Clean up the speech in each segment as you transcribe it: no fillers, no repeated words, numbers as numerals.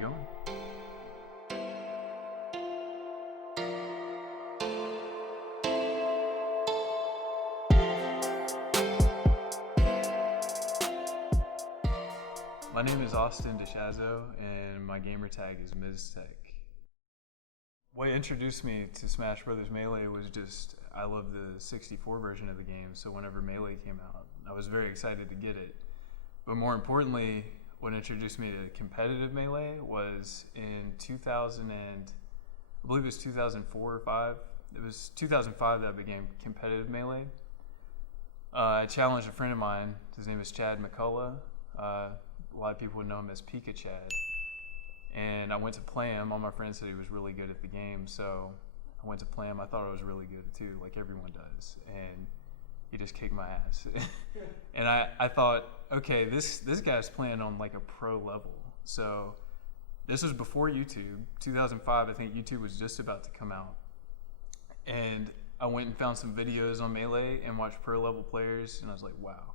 going. My name is Austin DeShazo, and my gamer tag is MizTech. What introduced me to Smash Bros. Melee was just, I love the 64 version of the game, so whenever Melee came out, I was very excited to get it. But more importantly, what introduced me to competitive Melee was in 2000 and, I believe it was 2004 or 5. It was 2005 that I began competitive Melee. I challenged a friend of mine, his name is Chad McCullough. A lot of people would know him as Pika Chad. And I went to play him. All my friends said he was really good at the game, so I went to play him. I thought I was really good too, like everyone does. And he just kicked my ass. And I thought, okay, this guy's playing on like a pro level. So this was before YouTube. 2005, I think YouTube was just about to come out. And I went and found some videos on Melee and watched pro level players, and I was like, wow,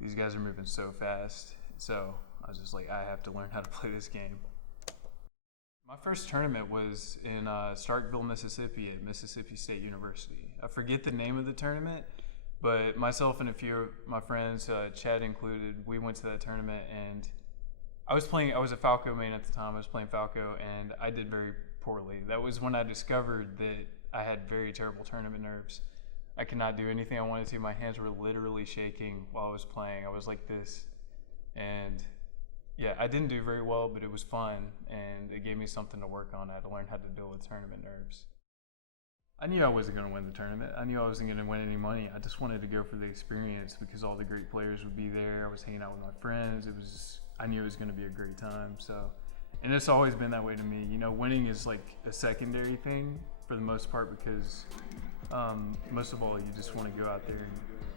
these guys are moving so fast. So I was just like, I have to learn how to play this game. My first tournament was in Starkville, Mississippi at Mississippi State University. I forget the name of the tournament, but myself and a few of my friends, Chad included, we went to that tournament, and I was a Falco main at the time. I was playing Falco, and I did very poorly. That was when I discovered that I had very terrible tournament nerves. I could not do anything I wanted to. My hands were literally shaking while I was playing. I was like this. And yeah, I didn't do very well, but it was fun, and it gave me something to work on. I had to learn how to deal with tournament nerves. I knew I wasn't going to win the tournament. I knew I wasn't going to win any money. I just wanted to go for the experience because all the great players would be there. I was hanging out with my friends. I knew it was going to be a great time. So, and it's always been that way to me. You know, winning is like a secondary thing for the most part because most of all, you just want to go out there and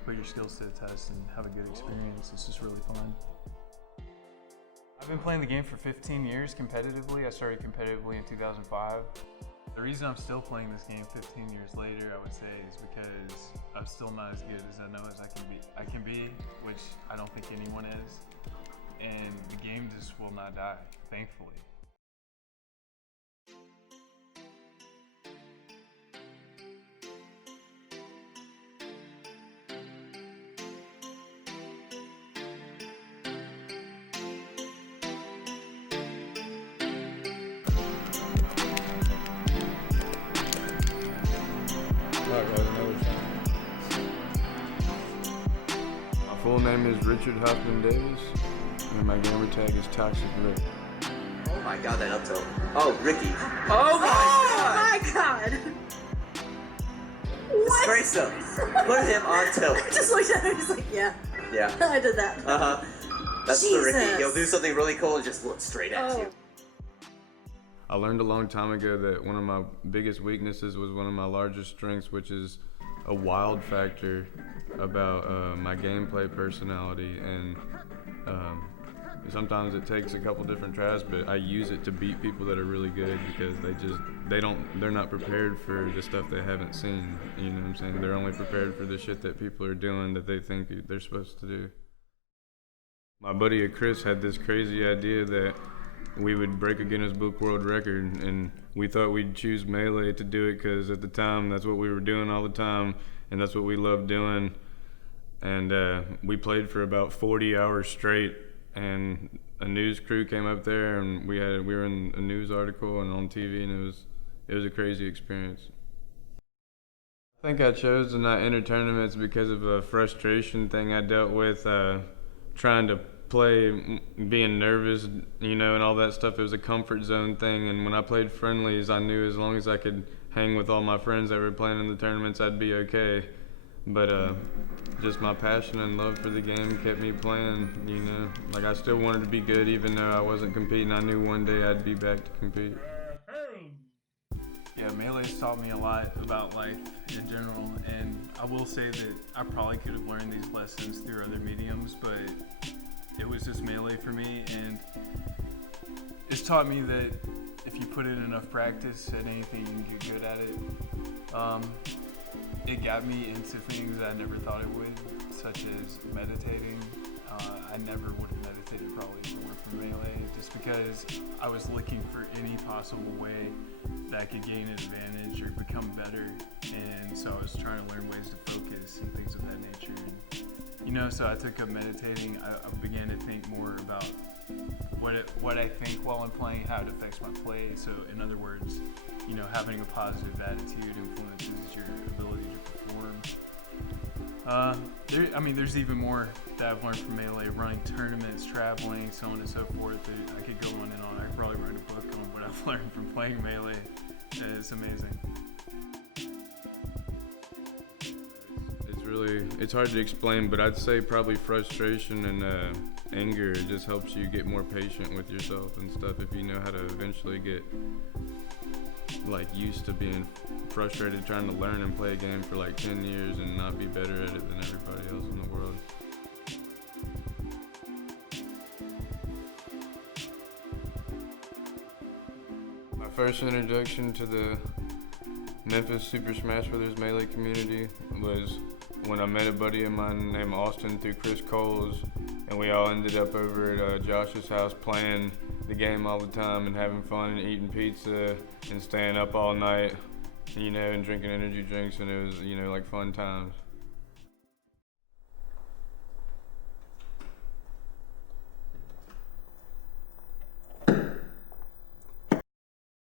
put your skills to the test and have a good experience. It's just really fun. I've been playing the game for 15 years competitively. I started competitively in 2005. The reason I'm still playing this game 15 years later, I would say, is because I'm still not as good as I know as I can be, which I don't think anyone is. And the game just will not die, thankfully. My full name is Richard Huffman Davis, and my gamer tag is Toxic Rick. Oh my god, that up tilt. Oh, Ricky. Oh my god! What? Disgrace him. Put him on tilt. I just looked at him, he's like, yeah. Yeah. I did that. Uh-huh. That's the Ricky. Jesus. He'll do something really cool and just look straight at you. I learned a long time ago that one of my biggest weaknesses was one of my largest strengths, which is a wild factor about my gameplay personality, and sometimes it takes a couple different tries, but I use it to beat people that are really good because they're not prepared for the stuff they haven't seen. You know what I'm saying? They're only prepared for the shit that people are doing that they think they're supposed to do. My buddy Chris had this crazy idea that we would break a Guinness Book World Record, and we thought we'd choose Melee to do it because at the time that's what we were doing all the time, and that's what we loved doing. And we played for about 40 hours straight, and a news crew came up there, and we were in a news article and on TV, and it was a crazy experience. I think I chose to not enter tournaments because of a frustration thing I dealt with trying to play, being nervous, you know, and all that stuff. It was a comfort zone thing, and when I played friendlies, I knew as long as I could hang with all my friends that were playing in the tournaments, I'd be okay. But just my passion and love for the game kept me playing, you know. Like, I still wanted to be good even though I wasn't competing. I knew one day I'd be back to compete. Yeah, Melee's taught me a lot about life in general, and I will say that I probably could have learned these lessons through other mediums, but it was just Melee for me, and it's taught me that if you put in enough practice at anything, you can get good at it. It got me into things that I never thought it would, such as meditating. I never would have meditated probably if it weren't for Melee. Just just because I was looking for any possible way that I could gain an advantage or become better, and so I was trying to learn ways to focus and things of that nature. And, so I took up meditating. I began to think more about what I think while I'm playing, how it affects my play. So in other words, having a positive attitude influences your ability to perform. There's even more that I've learned from Melee, running tournaments, traveling, so on and so forth. I could go on and on. I could probably write a book on what I've learned from playing Melee. It's amazing. It's hard to explain, but I'd say probably frustration and anger just helps you get more patient with yourself and stuff if you know how to eventually get used to being frustrated trying to learn and play a game for 10 years and not be better at it than everybody else in the world. My first introduction to the Memphis Super Smash Bros. Melee community was when I met a buddy of mine named Austin through Chris Coles, and we all ended up over at Josh's house playing the game all the time and having fun and eating pizza and staying up all night, and drinking energy drinks, and it was, fun times.